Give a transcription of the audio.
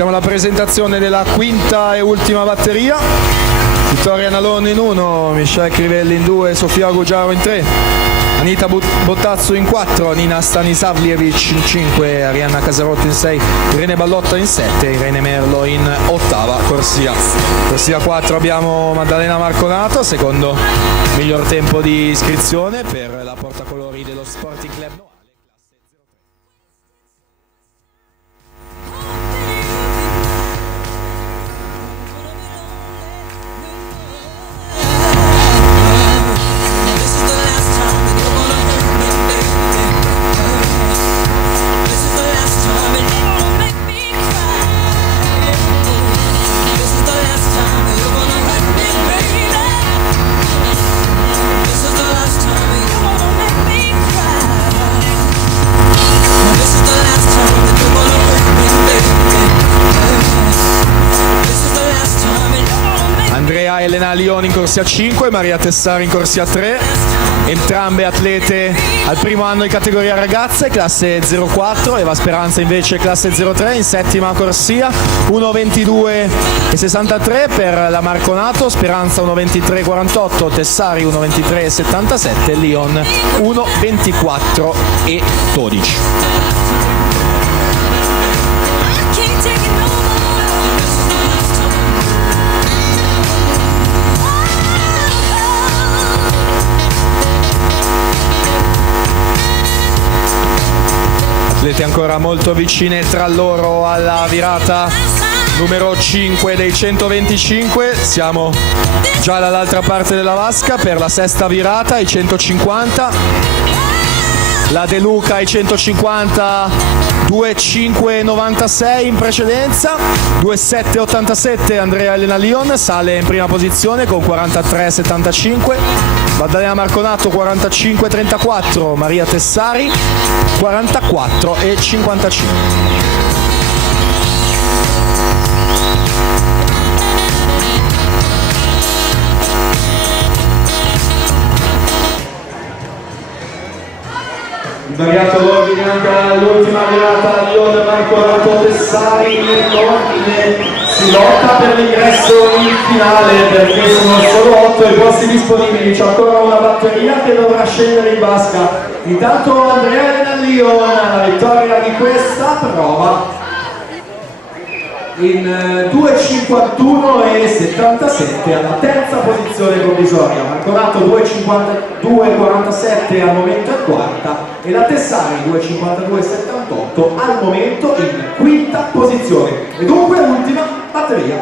Passiamo alla presentazione della quinta e ultima batteria. Vittoria Nalone in 1, Michele Crivelli in 2, Sofia Gugiaro in 3, Anita Bottazzo in 4, Nina Stanisavljevic in 5, Arianna Casarotto in 6, Irene Ballotta in 7, Irene Merlo in 8ª corsia. Corsia 4 abbiamo Maddalena Marconato, secondo miglior tempo di iscrizione per la portacolori dello Sporting Club Noale. Andrea Elena Lioni in corsia 5, Maria Tessari in corsia 3, entrambe atlete al primo anno in categoria ragazze, classe 04, Eva Speranza invece classe 03 in 7ª corsia, 1:22:63 per la Marconato, Speranza 1:23:48, Tessari 1:23:77, Lion 1:24:12. Atlete ancora molto vicine tra loro alla virata numero 5 dei 125, siamo già dall'altra parte della vasca per la sesta virata, i 150, la De Luca ai 150 2:5:96 in precedenza, 2:7:87 Andrea Elena Lion, sale in prima posizione con 43:75, Maddalena Marconato 45:34, Maria Tessari 44:55. Invariato l'ordine anche all'ultima virata, Lion Marconato Tessari nell'ordine, si lotta per l'ingresso in finale perché sono solo 8 i posti disponibili, c'è ancora una batteria che dovrà scendere in vasca. Intanto Andrea Elena Lion, la vittoria di questa prova in 2:51:77 alla terza posizione provvisoria, Marconato 2:52:47 al momento è quarta e la Tessari 2:52:78 al momento in quinta posizione e dunque ultima batteria.